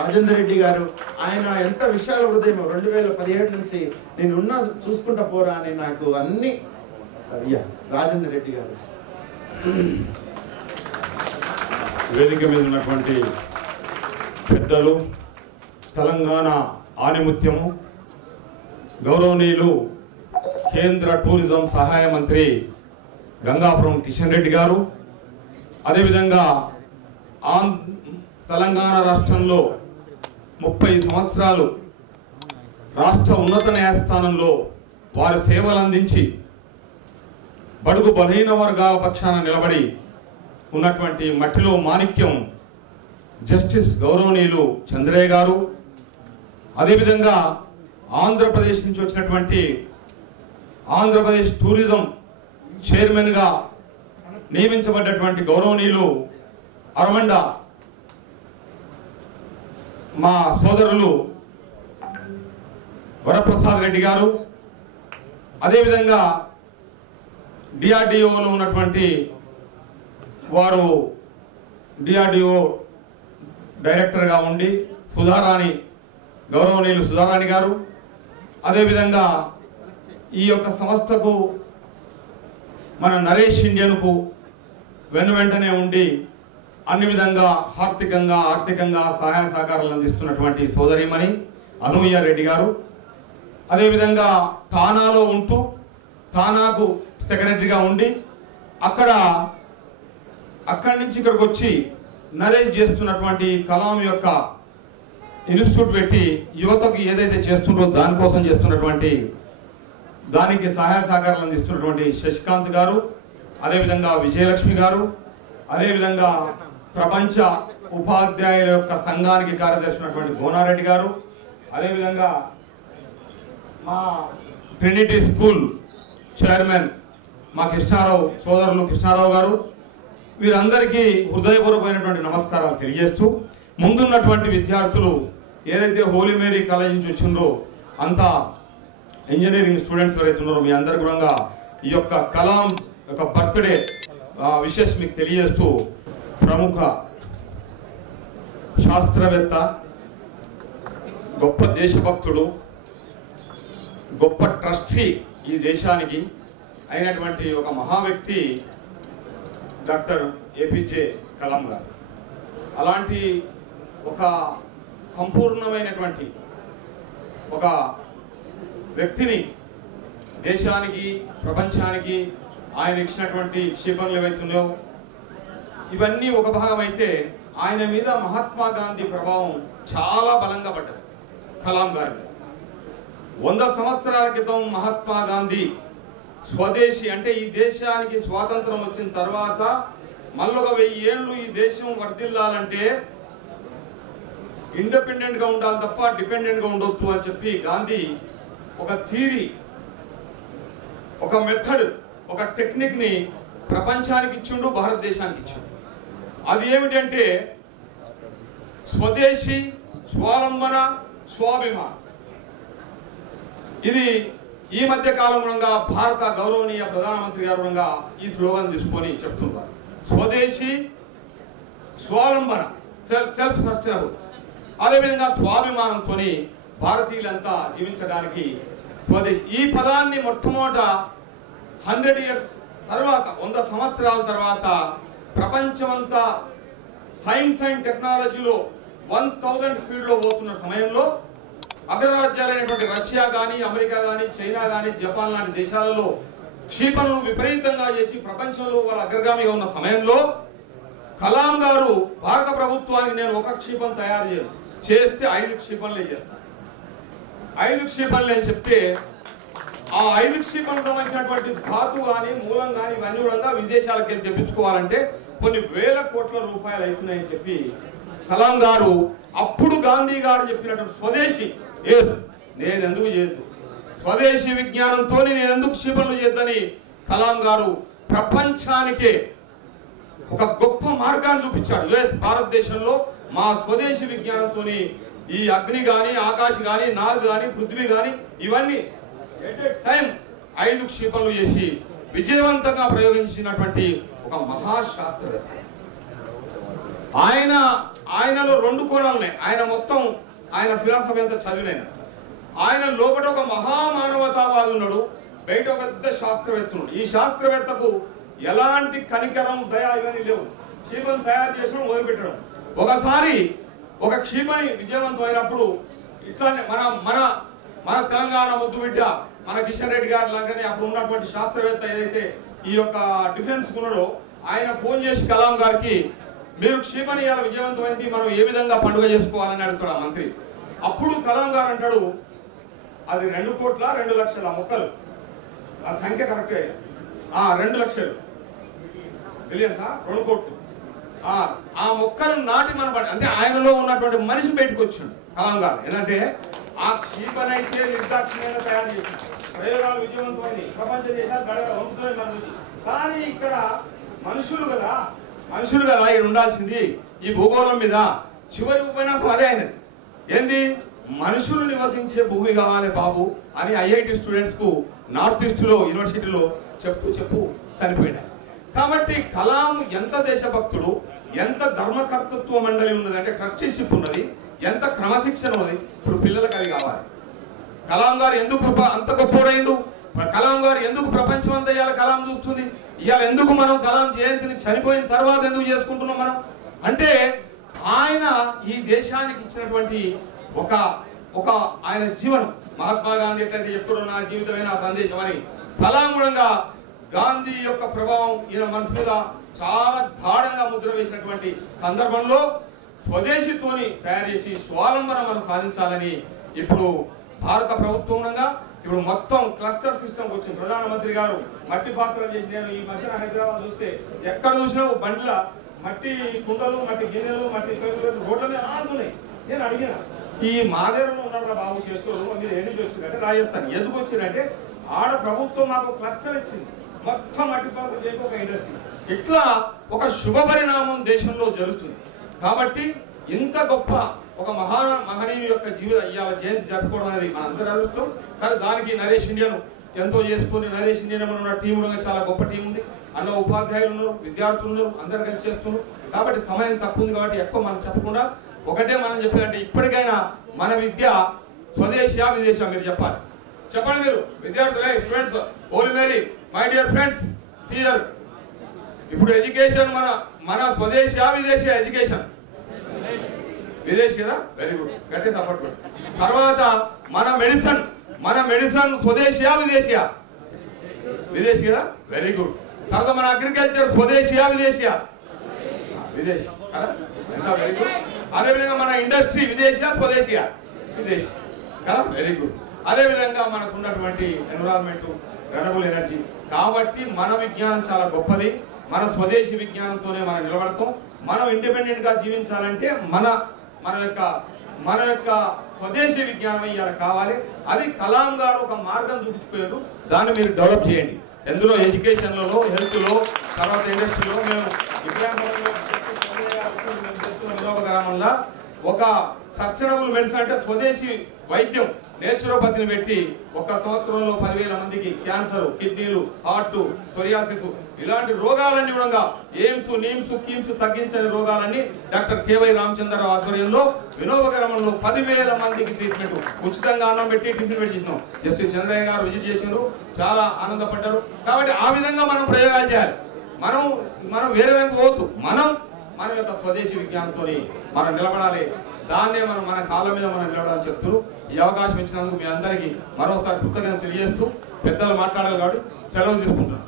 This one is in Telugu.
రాజేందర్ రెడ్డి గారు, ఆయన ఎంత విశాల హృదయం. 2017 నుంచి నేనున్నా చూసుకుంటా పోరా అని నాకు అన్ని రాజేందర్ రెడ్డి గారు. వేదిక మీద ఉన్నటువంటి పెద్దలు, తెలంగాణ ఆణిముత్యము గౌరవనీయులు కేంద్ర టూరిజం సహాయ మంత్రి గంగాపురం కిషన్ రెడ్డి గారు, అదేవిధంగా తెలంగాణ రాష్ట్రంలో 30 సంవత్సరాలు రాష్ట్ర ఉన్నత న్యాయస్థానంలో వారి సేవలు అందించి బడుగు బలహీన వర్గాల పక్షాన నిలబడి ఉన్నటువంటి మట్టిలో మాణిక్యం జస్టిస్ గౌరవనీయులు చంద్రయ్య గారు, అదేవిధంగా ఆంధ్రప్రదేశ్ నుంచి వచ్చినటువంటి ఆంధ్రప్రదేశ్ టూరిజం చైర్మన్గా నియమించబడ్డటువంటి గౌరవనీయులు అరమండ మా సోదరులు వరప్రసాద్ రెడ్డి గారు, అదేవిధంగా డిఆర్డిఓలో ఉన్నటువంటి వారు డిఆర్డిఓ డైరెక్టర్గా ఉండి సుధారాణి, గౌరవనీయులు సుధారాణి గారు, అదేవిధంగా ఈ యొక్క సంస్థకు మన నరేష్ ఇండియన్కు వెంటనే ఉండి అన్ని విధంగా ఆర్థికంగా సహాయ సహకారాలు అందిస్తున్నటువంటి సోదరిమణి అనూయ రెడ్డి గారు, అదేవిధంగా తానాలో ఉంటూ తానాకు సెక్రటరీగా ఉండి అక్కడి నుంచి ఇక్కడికి వచ్చి నరేష్ చేస్తున్నటువంటి కలాం యొక్క ఇన్స్టిట్యూట్ పెట్టి యువతకు ఏదైతే చేస్తుందో దానికోసం చేస్తున్నటువంటి దానికి సహాయ సహకారాలు అందిస్తున్నటువంటి శశికాంత్ గారు, అదేవిధంగా విజయలక్ష్మి గారు, అదేవిధంగా ప్రపంచ ఉపాధ్యాయుల యొక్క సంఘానికి కార్యదర్శి ఉన్నటువంటి గోనారెడ్డి గారు, అదేవిధంగా మా ట్రినిటీ స్కూల్ చైర్మన్ మా కృష్ణారావు సోదరులు కృష్ణారావు గారు, వీరందరికీ హృదయపూర్వకమైనటువంటి నమస్కారాలు తెలియజేస్తూ, ముందున్నటువంటి విద్యార్థులు ఏదైతే హోలీ మేరీ కాలేజ్ నుంచి వచ్చిందో అంతా ఇంజనీరింగ్ స్టూడెంట్స్ ఎవరైతే ఉన్నారో మీ అందరి కూడా ఈ యొక్క కలాం యొక్క బర్త్డే విషెస్ మీకు తెలియజేస్తూ, ప్రముఖ శాస్త్రవేత్త, గొప్ప దేశభక్తుడు, గొప్ప ట్రస్టీ ఈ దేశానికి అయినటువంటి ఒక మహా వ్యక్తి డాక్టర్ ఏపీజే కలాం గారు. అలాంటి ఒక సంపూర్ణమైనటువంటి ఒక వ్యక్తిని దేశానికి ప్రపంచానికి ఆయన ఇచ్చినటువంటి క్షేపణలు ఏవైతున్నాయో ఇవన్నీ ఒక భాగం అయితే, ఆయన మీద మహాత్మా గాంధీ ప్రభావం చాలా బలంగా పడ్డది. కలాం గారి 100 సంవత్సరాల క్రితం మహాత్మా గాంధీ స్వదేశీ అంటే ఈ దేశానికి స్వాతంత్రం వచ్చిన తర్వాత మళ్ళొక 1000 ఏళ్ళు ఈ దేశం వర్ధిల్లాలంటే ఇండిపెండెంట్గా ఉండాలి తప్ప డిపెండెంట్గా ఉండొద్దు అని చెప్పి గాంధీ ఒక థియరీ, ఒక మెథడ్, ఒక టెక్నిక్ని ప్రపంచానికి ఇచ్చిండు, భారతదేశానికి ఇచ్చిండు. అది ఏమిటంటే స్వదేశీ, స్వావలంబన, స్వాభిమాన్. ఇది ఈ మధ్య కాలంలో భారత గౌరవనీయ ప్రధానమంత్రి గారు ఈ స్లోగన్ తీసుకొని చెప్తున్నారు. స్వదేశీ, స్వావలంబన, సెల్ఫ్ సస్టైనబుల్, అదేవిధంగా స్వాభిమానంతో భారతీయులంతా జీవించడానికి స్వదేశీ ఈ పదాన్ని మొట్టమొదట 100 years తర్వాత 100 సంవత్సరాల తర్వాత ప్రపంచమంతా సైన్స్ అండ్ టెక్నాలజీలో 1000 స్పీడ్లో పోతున్న సమయంలో అగ్రరాజ్యాలైనటువంటి రష్యా కానీ, అమెరికా కానీ, చైనా కానీ, జపాన్ లాంటి దేశాలలో క్షిపణులు విపరీతంగా చేసి ప్రపంచంలో వాళ్ళ అగ్రగామిగా ఉన్న సమయంలో కలాం గారు భారత ప్రభుత్వానికి నేను ఒక క్షిపణి తయారు చేస్తే 5 క్షిపణులే చేస్తాను, 5 క్షిపణులు అని చెప్తే ఆ 5 క్షిపణులకు సంబంధించినటువంటి ధాతు కానీ, మూలం కానీ ఇవన్నీ కూడా విదేశాలకు వెళ్ళి తెప్పించుకోవాలంటే కొన్ని వేల కోట్ల రూపాయలు అవుతున్నాయని చెప్పి కలాం గారు అప్పుడు గాంధీ గారు చెప్పినటువంటి స్వదేశీ నేను ఎందుకు చేయొద్దు, స్వదేశీ విజ్ఞానంతో నేను ఎందుకు క్షిపణులు చేద్దని కలాం గారు ప్రపంచానికే ఒక గొప్ప మార్గాన్ని చూపించాడు. భారతదేశంలో మా స్వదేశీ విజ్ఞానంతో ఈ అగ్ని కానీ, ఆకాశం కానీ, నాగ్ కానీ, పృథ్వీ కానీ ఇవన్నీ ఎట్ ఏ టైం 5 క్షిపణులు చేసి విజయవంతంగా ప్రయోగించినటువంటి ఒక మహాశాస్త్రవేత్త. ఆయనలో 2 కోణాలు ఉన్నాయి. ఆయన ఫిలాసఫీ అంతా చదివిన ఆయన లోపల ఒక మహామానవతావాది ఉన్నాడు, బయట ఒక పెద్ద శాస్త్రవేత్త ఉన్నాడు. ఈ శాస్త్రవేత్తకు ఎలాంటి కనికరం దయ ఇవన్నీ లేవు. క్షిపణి తయారు చేసడం మొదలుపెట్టడం. ఒకసారి ఒక క్షిపణి విజయవంతం అయినప్పుడు ఇట్లానే మన తెలంగాణ ముద్దు బిడ్డ మన కిషన్ రెడ్డి గారి లాగానే అప్పుడు ఉన్నటువంటి శాస్త్రవేత్త ఏదైతే ఈ యొక్క డిఫెన్స్ ఉన్నాడో ఆయన ఫోన్ చేసి కలాం గారికి మీరు క్షిపణి ఇలా విజయవంతమైంది, మనం ఏ విధంగా పండుగ చేసుకోవాలని అడుగుతాడు ఆ మంత్రి. అప్పుడు కలాం గారు అంటాడు అది 2 కోట్ల 2 లక్షల మొక్కలు, ఆ సంఖ్య కరెక్ట్ 2 లక్షలు తెలియదా 2 కోట్లు. ఆ మొక్కలు నాటి అంటే ఆయనలో ఉన్నటువంటి మనిషి బయటకు వచ్చాడు కలాం గారు. ఏంటంటే ఆ క్షిపణి అయితే నిర్దాక్షిణ్యంగా తయారు చేసింది, ప్రయోగాలు విజయవంతమైంది, ప్రపంచ దేశాలు గడగలుగుతున్నాయి మన నుంచి. కానీ ఇక్కడ మనుషులు కదా ఇక్కడ ఉండాల్సింది ఈ భూగోళం మీద చివరి ఉపన్యాసం అదే అయినది. ఏంది మనుషులు నివసించే భూమి కావాలి బాబు అని ఐఐటి స్టూడెంట్స్ కు నార్త్ ఈస్ట్ లో యూనివర్సిటీలో చెప్తూ చనిపోయినాయి. కాబట్టి కలాం ఎంత దేశభక్తుడు, ఎంత ధర్మకర్తృత్వ మండలి ఉన్నది అంటే ట్రస్టీషిప్ ఉన్నది, ఎంత క్రమశిక్షణ ఉన్నది. ఇప్పుడు పిల్లలకు అది కావాలి. కలాం గారు ఎందుకు అంత గొప్పోడైండు, కలాం గారు ఎందుకు ప్రపంచం అంతా ఇవాళ కలాం చూస్తుంది, ఇవాళ ఎందుకు మనం కలాం జయంతిని చనిపోయిన తర్వాత ఎందుకు చేసుకుంటున్నాం మనం అంటే ఆయన ఈ దేశానికి ఇచ్చినటువంటి ఒక ఆయన జీవనం. మహాత్మా గాంధీ ఎట్లయితే చెప్తాడో నా జీవితమే నా సందేశం అని ఫలాంగుణంగా గాంధీ యొక్క ప్రభావం ఈయన మనసు మీద చాలా గాఢంగా ముద్ర వేసినటువంటి సందర్భంలో స్వదేశీతోని తయారు చేసి స్వాలంబన మనం సాధించాలని ఇప్పుడు భారత ప్రభుత్వంగా ఇప్పుడు మొత్తం క్లస్టర్ సిస్టమ్ వచ్చింది. ప్రధానమంత్రి గారు మట్టి పాత్రలు చేసి నేను ఈ మధ్యన హైదరాబాద్ చూస్తే ఎక్కడ చూసినా బండ్ల మట్టి కుండలు, మట్టి గిన్నెలు, మట్టి రోడ్లనే ఆడుతున్నాయి. నేను అడిగిన ఈ మాదేరంలో ఉన్నారు బాబు చేసుకోరు మీరు ఎన్నికి వచ్చిందంటే నా చెప్తాను ఎందుకు వచ్చిందంటే ఆడ ప్రభుత్వం మాకు క్లస్టర్ ఇచ్చింది, మొత్తం మట్టి పాత్రలు చేయక ఒక ఇండస్ట్రీ. ఇట్లా ఒక శుభ పరిణామం దేశంలో జరుగుతుంది. కాబట్టి ఇంత గొప్ప ఒక మహనీయుని యొక్క ఇవాళ జయంతి జరుపుకోవడం అనేది మన అందరి అదృష్టం. కానీ దానికి నరేష్ ఇండియన్ ఎంతో చేసుకుని నరేష్ ఇండియన్ మన టీం చాలా గొప్ప టీం ఉంది. అందులో ఉపాధ్యాయులు ఉన్నారు, విద్యార్థులు ఉన్నారు, అందరు కలిసి చేస్తున్నారు. కాబట్టి సమయం తక్కువ ఉంది కాబట్టి ఎక్కువ మనం చెప్పకుండా ఒకటే మనం చెప్పాలంటే ఇప్పటికైనా మన విద్య స్వదేశీయా విదేశీయా మీరు చెప్పండి మీరు విద్యార్థులే స్టూడెంట్స్ ఓలీ మేరీ మై డియర్ ఫ్రెండ్స్ సీయర్. ఇప్పుడు ఎడ్యుకేషన్ మన స్వదేశీయా విదేశీయా ఎడ్యుకేషన్ విదేశీ కదా, వెరీ గుడ్, గట్టి సపోర్ట్. తర్వాత మన మెడిసిన్ స్వదేశీయా విదేశీయా విదేశీ కదా, వెరీ గుడ్. తర్వాత మన అగ్రికల్చర్ స్వదేశీయా విదేశీయా విదేశీ కదా, ఇంకా వెరీ గుడ్. అదేవిధంగా మన ఇండస్ట్రీ విదేశీయా స్వదేశీయా విదేశీ కదా, వెరీ గుడ్. అదేవిధంగా మనకు ఉన్నటువంటి ఎన్విరాన్మెంట్ రెన్యూవబుల్ ఎనర్జీ. కాబట్టి మన విజ్ఞానం చాలా గొప్పది. మన స్వదేశీ విజ్ఞానంతోనే మనం నిలబడతాం. మనం ఇండిపెండెంట్ గా జీవించాలంటే మన యొక్క స్వదేశీ విజ్ఞానం ఇవాళ కావాలి. అది కలాం గారు ఒక మార్గం చూపించిపోయారు, దాన్ని మీరు డెవలప్ చేయండి. ఎందులో ఎడ్యుకేషన్లలో, హెల్త్లో, తర్వాత ఇండస్ట్రీలో. మేము గ్రామంలో ఒక సస్టైనబుల్ మెడిసిన్ అంటే స్వదేశీ వైద్యం నేచురోపతిని పెట్టి 1 సంవత్సరంలో 10,000 మందికి క్యాన్సర్, కిడ్నీలు, హార్ట్, సోరియాసిస్ ఇలాంటి రోగాలన్నీ కూడా ఎయిమ్స్, నీమ్స్, కీమ్స్ తగ్గించని రోగాలన్నీ డాక్టర్ కేవై రామచంద్రరావు ఆధ్వర్యంలో వినోబ గ్రామంలో 10,000 మందికి ట్రీట్మెంట్ ఉచితంగా అన్నం పెట్టి టిఫిన్ పెట్టి చేసినాం. జస్టిస్ చంద్రయ్య గారు విజిట్ చేసినారు, చాలా ఆనందపడ్డారు. కాబట్టి ఆ విధంగా మనం ప్రయోగాలు చేయాలి. మనం వేరే వైపు పోవద్దు. మన యొక్క స్వదేశీ విజ్ఞానంతో మనం నిలబడాలి. దాన్నే మన కాళ్ళ మీద మనం నిలబడాలని చెప్తూ ఈ అవకాశం ఇచ్చినందుకు మీ అందరికీ మరోసారి కృతజ్ఞతలు తెలియజేస్తూ పెద్దలు మాట్లాడాలి కాబట్టి సెలవు తీసుకుంటున్నాను.